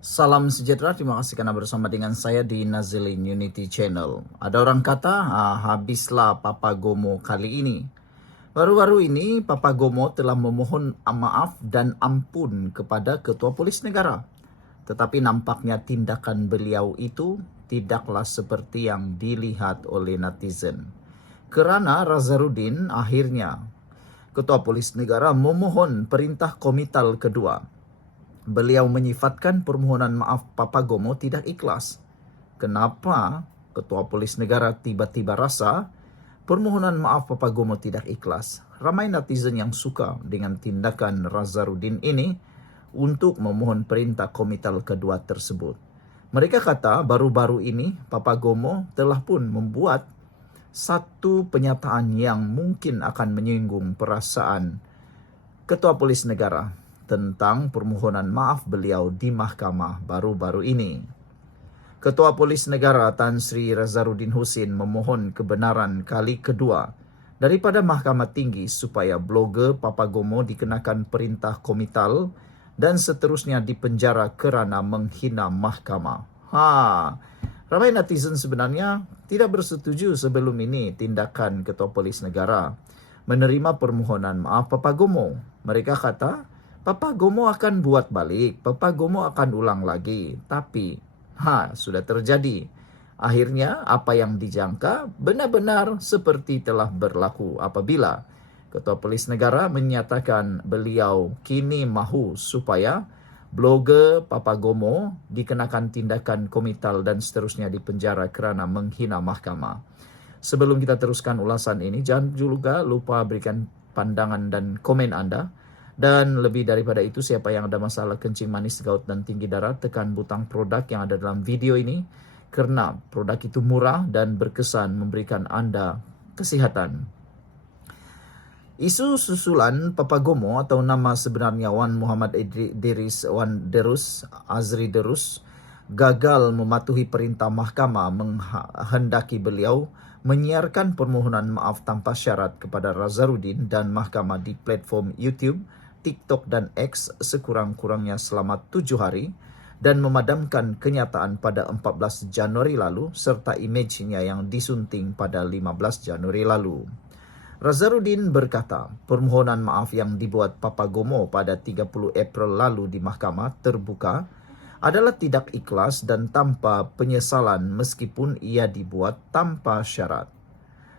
Salam sejahtera, terima kasih karena bersama dengan saya di Nazilin Unity Channel. Ada orang kata, habislah Papa Gomo kali ini. Baru-baru ini, Papa Gomo telah memohon maaf dan ampun kepada Ketua Polis Negara. Tetapi nampaknya tindakan beliau itu tidaklah seperti yang dilihat oleh netizen. Kerana Nazarudin akhirnya, Ketua Polis Negara memohon perintah komital kedua. Beliau menyifatkan permohonan maaf Papa Gomo tidak ikhlas. Kenapa Ketua Polis Negara tiba-tiba rasa permohonan maaf Papa Gomo tidak ikhlas? Ramai netizen yang suka dengan tindakan Nazarudin ini untuk memohon perintah komital kedua tersebut. Mereka kata baru-baru ini Papa Gomo telah pun membuat satu pernyataan yang mungkin akan menyinggung perasaan Ketua Polis Negara tentang permohonan maaf beliau di mahkamah baru-baru ini. Ketua Polis Negara Tan Sri Nazarudin Husin memohon kebenaran kali kedua daripada Mahkamah Tinggi supaya blogger Papa Gomo dikenakan perintah komital dan seterusnya dipenjara kerana menghina mahkamah. Ramai netizen sebenarnya tidak bersetuju sebelum ini tindakan Ketua Polis Negara menerima permohonan maaf Papa Gomo. Mereka kata, Papa Gomo akan buat balik, Papa Gomo akan ulang lagi. Tapi, sudah terjadi. Akhirnya, apa yang dijangka benar-benar seperti telah berlaku apabila Ketua Polis Negara menyatakan beliau kini mahu supaya blogger Papa Gomo dikenakan tindakan komital dan seterusnya dipenjara kerana menghina mahkamah. Sebelum kita teruskan ulasan ini, jangan juga lupa berikan pandangan dan komen anda. Dan lebih daripada itu, siapa yang ada masalah kencing manis, gout dan tinggi darah, tekan butang produk yang ada dalam video ini. Kerana produk itu murah dan berkesan memberikan anda kesihatan. Isu susulan Papa Gomo atau nama sebenarnya Wan Muhammad Wan Derus Azri Derus gagal mematuhi perintah mahkamah menghendaki beliau menyiarkan permohonan maaf tanpa syarat kepada Nazarudin dan mahkamah di platform YouTube, TikTok dan X sekurang-kurangnya selama 7 hari dan memadamkan kenyataan pada 14 Januari lalu serta imejnya yang disunting pada 15 Januari lalu. Nazarudin berkata, permohonan maaf yang dibuat Papa Gomo pada 30 April lalu di mahkamah terbuka adalah tidak ikhlas dan tanpa penyesalan meskipun ia dibuat tanpa syarat.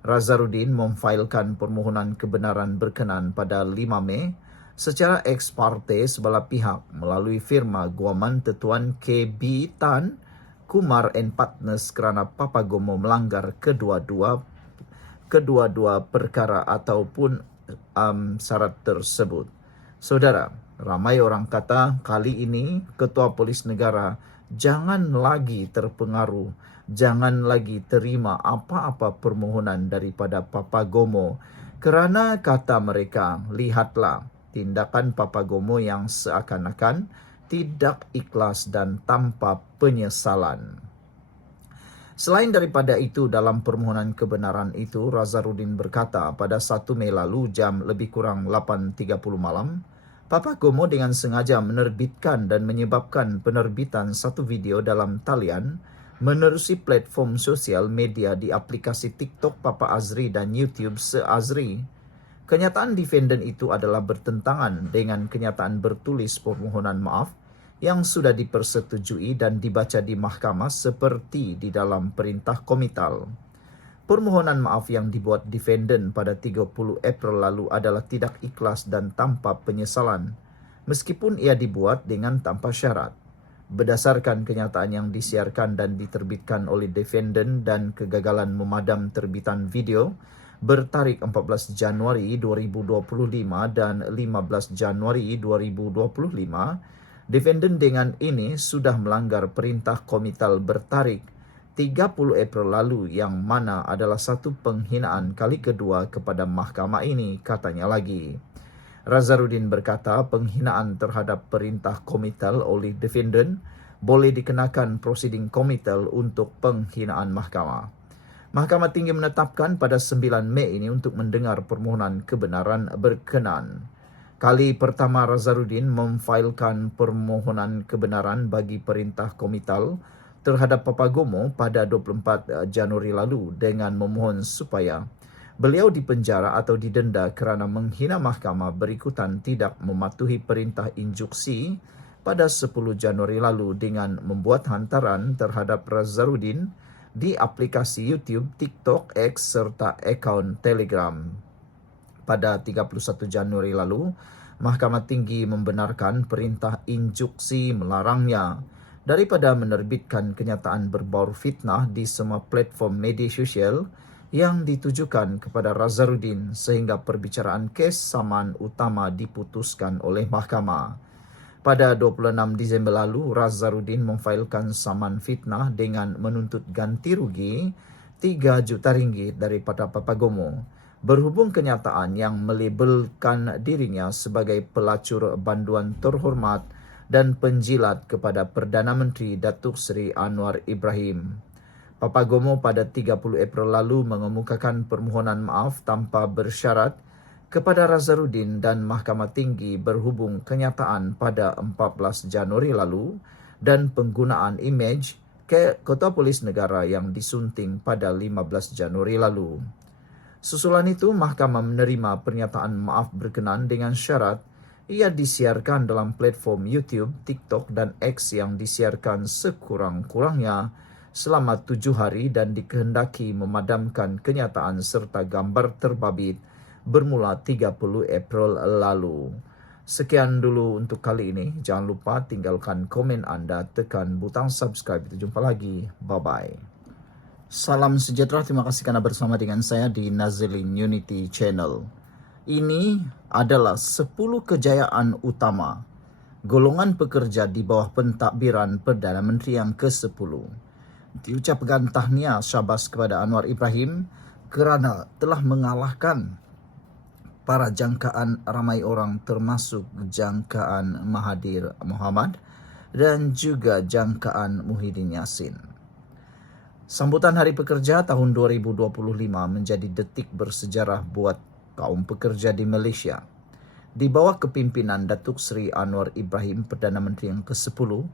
Nazarudin memfailkan permohonan kebenaran berkenan pada 5 Mei secara ex parte sebelah pihak melalui firma guaman Tetuan KB Tan Kumar and Partners kerana Papa Gomo melanggar kedua-dua perkara ataupun syarat tersebut. Saudara, ramai orang kata kali ini Ketua Polis Negara jangan lagi terpengaruh, jangan lagi terima apa-apa permohonan daripada Papa Gomo kerana kata mereka, lihatlah tindakan Papa Gomo yang seakan-akan tidak ikhlas dan tanpa penyesalan. Selain daripada itu, dalam permohonan kebenaran itu, Nazarudin berkata pada 1 Mei lalu jam lebih kurang 8.30 malam, Papa Gomo dengan sengaja menerbitkan dan menyebabkan penerbitan satu video dalam talian menerusi platform sosial media di aplikasi TikTok Papa Azri dan YouTube Se-Azri. Kenyataan defendant itu adalah bertentangan dengan kenyataan bertulis permohonan maaf yang sudah dipersetujui dan dibaca di mahkamah seperti di dalam perintah komital. Permohonan maaf yang dibuat defendant pada 30 April lalu adalah tidak ikhlas dan tanpa penyesalan, meskipun ia dibuat dengan tanpa syarat. Berdasarkan kenyataan yang disiarkan dan diterbitkan oleh defendant dan kegagalan memadam terbitan video bertarikh 14 Januari 2025 dan 15 Januari 2025, defendant dengan ini sudah melanggar perintah komital bertarikh 30 April lalu yang mana adalah satu penghinaan kali kedua kepada mahkamah ini, katanya lagi. Nazarudin berkata penghinaan terhadap perintah komital oleh defendant boleh dikenakan prosiding komital untuk penghinaan mahkamah. Mahkamah Tinggi menetapkan pada 9 Mei ini untuk mendengar permohonan kebenaran berkenan. Kali pertama Nazarudin memfailkan permohonan kebenaran bagi perintah komital terhadap Papagomo pada 24 Januari lalu dengan memohon supaya beliau dipenjara atau didenda kerana menghina mahkamah berikutan tidak mematuhi perintah injuksi pada 10 Januari lalu dengan membuat hantaran terhadap Nazarudin di aplikasi YouTube, TikTok, X serta akaun Telegram. Pada 31 Januari lalu, Mahkamah Tinggi membenarkan perintah injuksi melarangnya daripada menerbitkan kenyataan berbau fitnah di semua platform media sosial yang ditujukan kepada Nazarudin sehingga perbicaraan kes saman utama diputuskan oleh mahkamah. Pada 26 Disember lalu, Nazarudin memfailkan saman fitnah dengan menuntut ganti rugi 3 juta ringgit daripada Papagomo. Berhubung kenyataan yang melabelkan dirinya sebagai pelacur banduan terhormat dan penjilat kepada Perdana Menteri Datuk Seri Anwar Ibrahim. Papagomo pada 30 April lalu mengemukakan permohonan maaf tanpa bersyarat kepada Nazarudin dan Mahkamah Tinggi berhubung kenyataan pada 14 Januari lalu dan penggunaan imej ke Ketua Polis Negara yang disunting pada 15 Januari lalu. Susulan itu, mahkamah menerima pernyataan maaf berkenan dengan syarat ia disiarkan dalam platform YouTube, TikTok dan X yang disiarkan sekurang-kurangnya selama 7 hari dan dikehendaki memadamkan kenyataan serta gambar terbabit bermula 30 April lalu. Sekian dulu untuk kali ini. Jangan lupa tinggalkan komen anda, tekan butang subscribe. Kita jumpa lagi. Bye-bye. Salam sejahtera, terima kasih karena bersama dengan saya di Nazilin Unity Channel. Ini adalah 10 kejayaan utama golongan pekerja di bawah pentadbiran Perdana Menteri yang ke-10. Diucapkan tahniah syabas kepada Anwar Ibrahim kerana telah mengalahkan para jangkaan ramai orang termasuk jangkaan Mahathir Mohamad dan juga jangkaan Muhyiddin Yassin. Sambutan Hari Pekerja tahun 2025 menjadi detik bersejarah buat kaum pekerja di Malaysia. Di bawah kepimpinan Datuk Seri Anwar Ibrahim, Perdana Menteri yang ke-10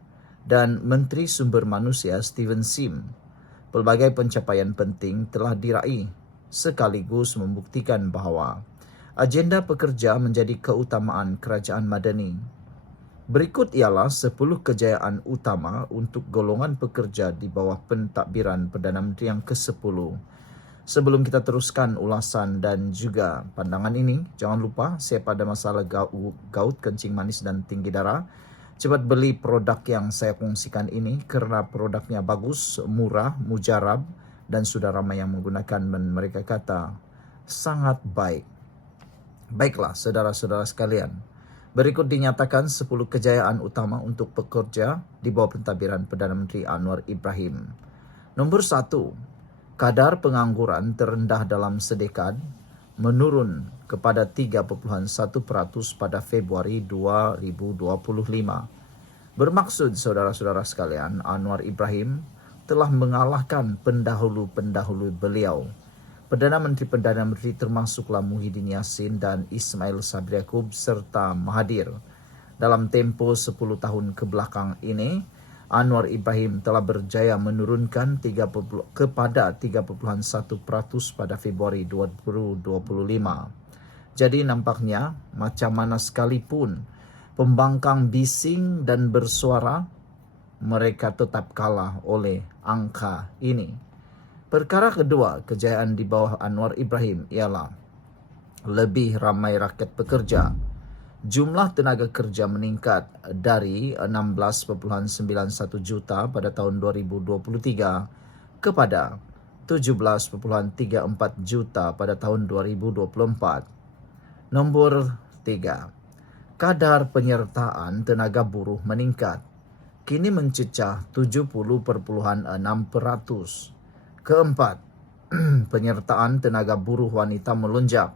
dan Menteri Sumber Manusia Steven Sim, pelbagai pencapaian penting telah diraih sekaligus membuktikan bahawa agenda pekerja menjadi keutamaan kerajaan Madani. Berikut ialah 10 kejayaan utama untuk golongan pekerja di bawah pentadbiran Perdana Menteri yang ke-10. Sebelum kita teruskan ulasan dan juga pandangan ini, jangan lupa siapa ada masalah gaut, kencing manis dan tinggi darah, cepat beli produk yang saya kongsikan ini kerana produknya bagus, murah, mujarab dan sudah ramai yang menggunakan dan mereka kata sangat baik. Baiklah saudara-saudara sekalian. Berikut dinyatakan 10 kejayaan utama untuk pekerja di bawah pentadbiran Perdana Menteri Anwar Ibrahim. Nombor 1, kadar pengangguran terendah dalam sedekad menurun kepada 3.1% pada Februari 2025. Bermaksud saudara-saudara sekalian, Anwar Ibrahim telah mengalahkan pendahulu-pendahulu beliau. Perdana Menteri termasuklah Muhyiddin Yassin dan Ismail Sabri Yaakob serta Mahathir. Dalam tempoh 10 tahun kebelakang ini, Anwar Ibrahim telah berjaya menurunkan kepada 3.1% pada Februari 2025. Jadi nampaknya macam mana sekalipun pembangkang bising dan bersuara, mereka tetap kalah oleh angka ini. Perkara kedua, kejayaan di bawah Anwar Ibrahim ialah lebih ramai rakyat pekerja. Jumlah tenaga kerja meningkat dari 16.91 juta pada tahun 2023 kepada 17.34 juta pada tahun 2024. Nombor 3, kadar penyertaan tenaga buruh meningkat. Kini mencecah 70.6%. Keempat, penyertaan tenaga buruh wanita melonjak,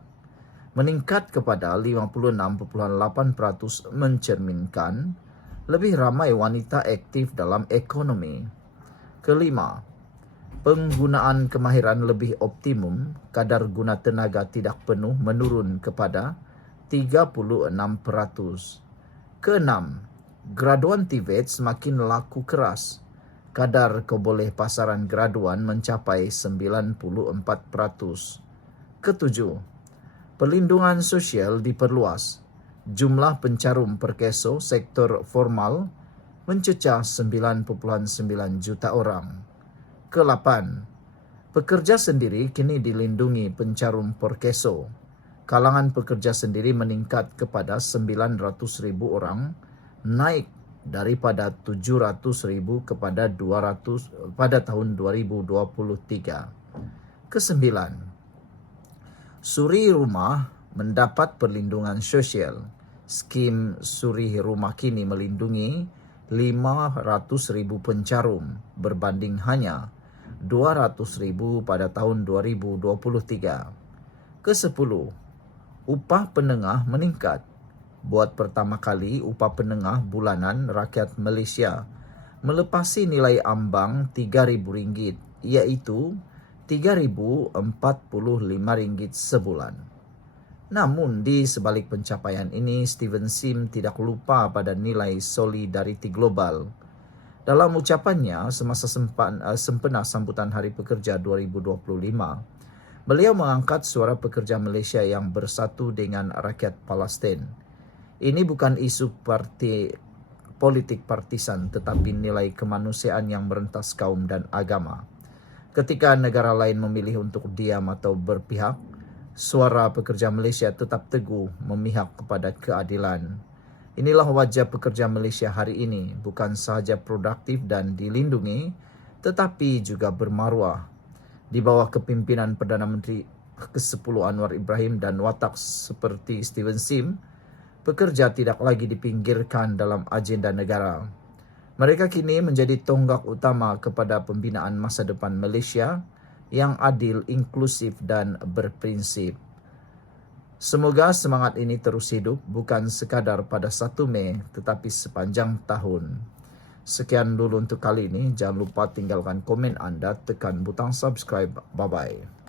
meningkat kepada 56.8%, mencerminkan lebih ramai wanita aktif dalam ekonomi. Kelima, penggunaan kemahiran lebih optimum, kadar guna tenaga tidak penuh menurun kepada 36%. Keenam, graduan TVET semakin laku keras. Kadar keboleh pasaran graduan mencapai 94%. Ketujuh, perlindungan sosial diperluas. Jumlah pencarum per keso sektor formal mencecah 9,9 juta orang. Kelapan, pekerja sendiri kini dilindungi pencarum per keso. Kalangan pekerja sendiri meningkat kepada 900,000 orang, naik daripada 700,000 kepada 200 pada tahun 2023. Kesembilan, suri rumah mendapat perlindungan sosial. Skim suri rumah kini melindungi 500,000 pencarum berbanding hanya 200,000 pada tahun 2023. Kesepuluh, upah penengah meningkat. Buat pertama kali, upah penengah bulanan rakyat Malaysia melepasi nilai ambang RM3,000, iaitu RM3,045 sebulan. Namun, di sebalik pencapaian ini, Steven Sim tidak lupa pada nilai solidariti global. Dalam ucapannya semasa sempena sambutan Hari Pekerja 2025, beliau mengangkat suara pekerja Malaysia yang bersatu dengan rakyat Palestin. Ini bukan isu politik partisan, tetapi nilai kemanusiaan yang merentas kaum dan agama. Ketika negara lain memilih untuk diam atau berpihak, suara pekerja Malaysia tetap teguh memihak kepada keadilan. Inilah wajah pekerja Malaysia hari ini, bukan sahaja produktif dan dilindungi, tetapi juga bermaruah. Di bawah kepimpinan Perdana Menteri ke-10 Anwar Ibrahim dan watak seperti Steven Sim, pekerja tidak lagi dipinggirkan dalam agenda negara. Mereka kini menjadi tonggak utama kepada pembinaan masa depan Malaysia yang adil, inklusif dan berprinsip. Semoga semangat ini terus hidup, bukan sekadar pada 1 Mei tetapi sepanjang tahun. Sekian dulu untuk kali ini. Jangan lupa tinggalkan komen anda, tekan butang subscribe. Bye-bye.